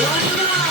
Yeah.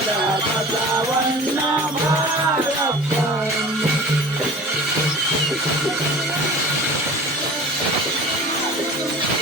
ಬಾಜದ Basavanna